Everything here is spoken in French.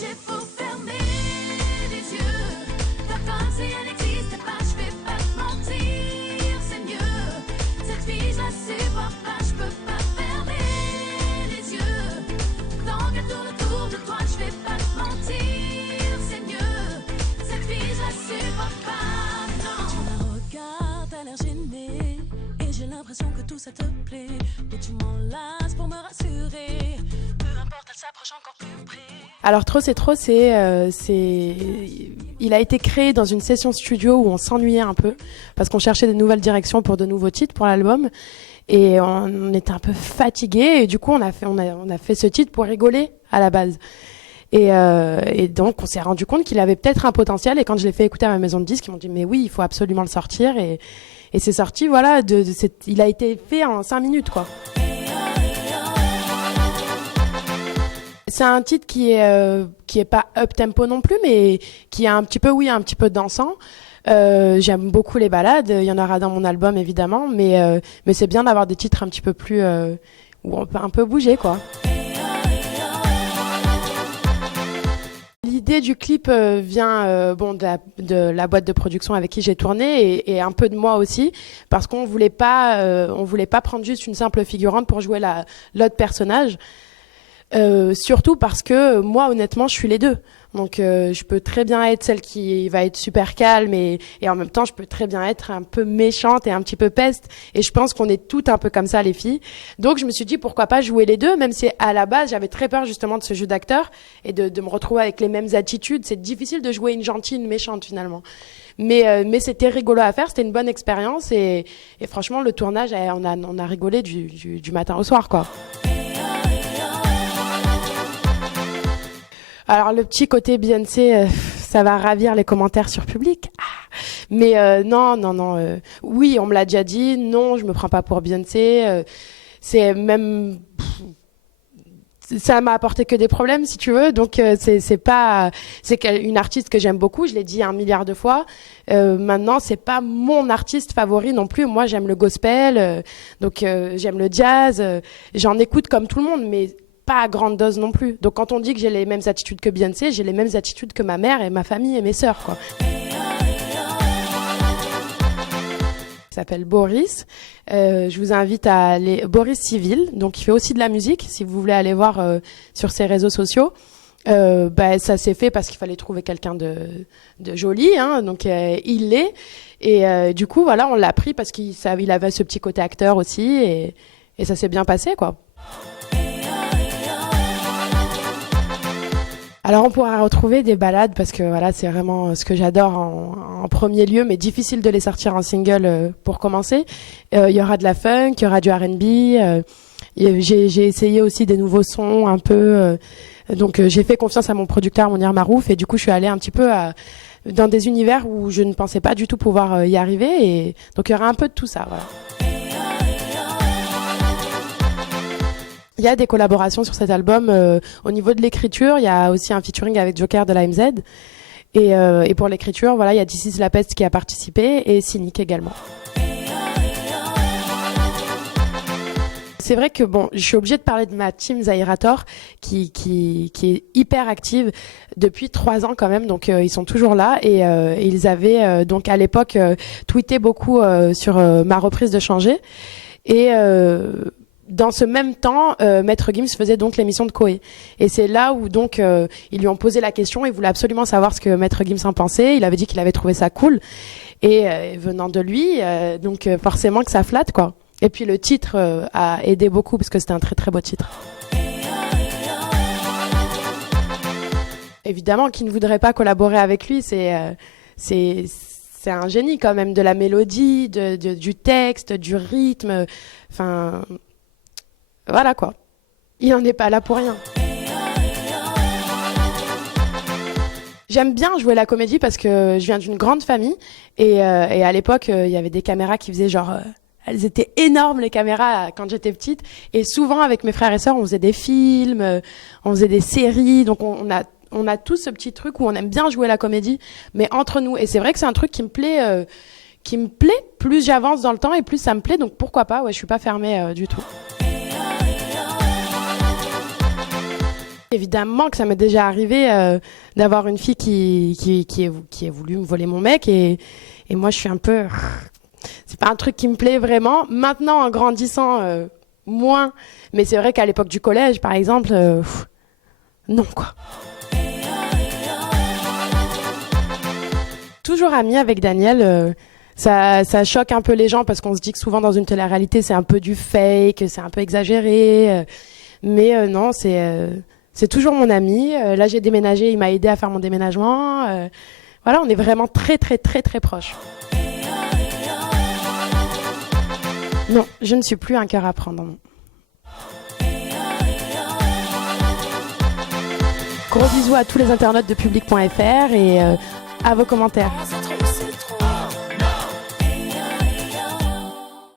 j'ai beau fermer les yeux, faire comme si elle n'existait pas, je vais pas te mentir, c'est mieux. Cette fille, je la supporte pas, je peux pas fermer les yeux. Tant qu'elle tourne autour de toi, je vais pas te mentir, c'est mieux. Cette fille, je la supporte pas, non. Tu la regardes, t'as l'air gênée, et j'ai l'impression que tout ça te plaît. Mais tu m'enlaces pour me rassurer, peu importe, elle s'approche encore plus près. Alors Trop c'est trop, il a été créé dans une session studio où on s'ennuyait un peu parce qu'on cherchait de nouvelles directions pour de nouveaux titres pour l'album et on était un peu fatigués et du coup on a fait ce titre pour rigoler à la base. Et donc on s'est rendu compte qu'il avait peut-être un potentiel et quand je l'ai fait écouter à ma maison de disques, ils m'ont dit mais oui, il faut absolument le sortir et c'est sorti, voilà, il a été fait en 5 minutes quoi. C'est un titre qui est pas up tempo non plus, mais qui est un petit peu dansant. J'aime beaucoup les ballades. Il y en aura dans mon album évidemment, mais c'est bien d'avoir des titres un petit peu plus où on peut un peu bouger quoi. L'idée du clip vient de la boîte de production avec qui j'ai tourné et un peu de moi aussi parce qu'on voulait pas prendre juste une simple figurante pour jouer l'autre personnage. Surtout parce que moi honnêtement je suis les deux donc je peux très bien être celle qui va être super calme et en même temps je peux très bien être un peu méchante et un petit peu peste et je pense qu'on est toutes un peu comme ça les filles donc je me suis dit pourquoi pas jouer les deux même si à la base j'avais très peur justement de ce jeu d'acteur et de me retrouver avec les mêmes attitudes. C'est difficile de jouer une gentille, une méchante finalement mais c'était rigolo à faire, c'était une bonne expérience et franchement le tournage on a rigolé du matin au soir quoi. Alors le petit côté Beyoncé, ça va ravir les commentaires sur Public. Mais non. Oui, on me l'a déjà dit. Non, je me prends pas pour Beyoncé. C'est même, ça m'a apporté que des problèmes, si tu veux. Donc c'est une artiste que j'aime beaucoup. Je l'ai dit 1 milliard de fois. Maintenant, c'est pas mon artiste favori non plus. Moi, j'aime le gospel, donc j'aime le jazz. J'en écoute comme tout le monde, mais pas à grande dose non plus. Donc quand on dit que j'ai les mêmes attitudes que Beyoncé, j'ai les mêmes attitudes que ma mère et ma famille et mes sœurs, quoi. Il s'appelle Boris. Je vous invite à aller Boris Civil. Donc il fait aussi de la musique. Si vous voulez aller voir sur ses réseaux sociaux, ça s'est fait parce qu'il fallait trouver quelqu'un de joli, hein. Donc il l'est. Et du coup voilà, on l'a pris parce qu'il avait ce petit côté acteur aussi et ça s'est bien passé, quoi. Alors on pourra retrouver des ballades parce que voilà, c'est vraiment ce que j'adore en premier lieu, mais difficile de les sortir en single pour commencer. Il y aura de la funk, il y aura du R&B. J'ai essayé aussi des nouveaux sons un peu. Donc j'ai fait confiance à mon producteur Mounir Marouf et du coup je suis allée un petit peu dans des univers où je ne pensais pas du tout pouvoir y arriver. Et donc il y aura un peu de tout ça. Voilà. Il y a des collaborations sur cet album. Au niveau de l'écriture, il y a aussi un featuring avec Joker de la MZ. Et pour l'écriture, voilà, il y a This Is La Peste qui a participé et Cynic également. C'est vrai que bon, je suis obligée de parler de ma team Zahirator qui est hyper active depuis 3 ans quand même. Donc ils sont toujours là et ils avaient donc à l'époque tweeté beaucoup sur ma reprise de Changer et dans ce même temps, Maître Gims faisait donc l'émission de Koé. Et c'est là où donc ils lui ont posé la question. Il voulait absolument savoir ce que Maître Gims en pensait. Il avait dit qu'il avait trouvé ça cool. Et venant de lui, donc forcément que ça flatte, quoi. Et puis le titre a aidé beaucoup parce que c'était un très très beau titre. Évidemment, qui ne voudrait pas collaborer avec lui, c'est un génie quand même de la mélodie, du texte, du rythme. Enfin. Voilà quoi, il n'en est pas là pour rien. J'aime bien jouer la comédie parce que je viens d'une grande famille et à l'époque il y avait des caméras qui faisaient genre elles étaient énormes les caméras quand j'étais petite et souvent avec mes frères et sœurs on faisait des films, on faisait des séries, donc on a tous ce petit truc où on aime bien jouer la comédie mais entre nous, et c'est vrai que c'est un truc qui me plaît plus j'avance dans le temps et plus ça me plaît, donc pourquoi pas, ouais, je suis pas fermée du tout. Évidemment que ça m'est déjà arrivé d'avoir une fille qui a voulu me voler mon mec et moi je suis un peu... C'est pas un truc qui me plaît vraiment. Maintenant, en grandissant, moins. Mais c'est vrai qu'à l'époque du collège, par exemple, non quoi. Toujours amie avec Daniel. Ça choque un peu les gens parce qu'on se dit que souvent dans une télé-réalité, c'est un peu du fake, c'est un peu exagéré. Mais non, c'est toujours mon ami. Là, j'ai déménagé, il m'a aidé à faire mon déménagement. Voilà, on est vraiment très, très, très, très proches. Non, je ne suis plus un cœur à prendre. Non. Gros bisous à tous les internautes de Public.fr et à vos commentaires.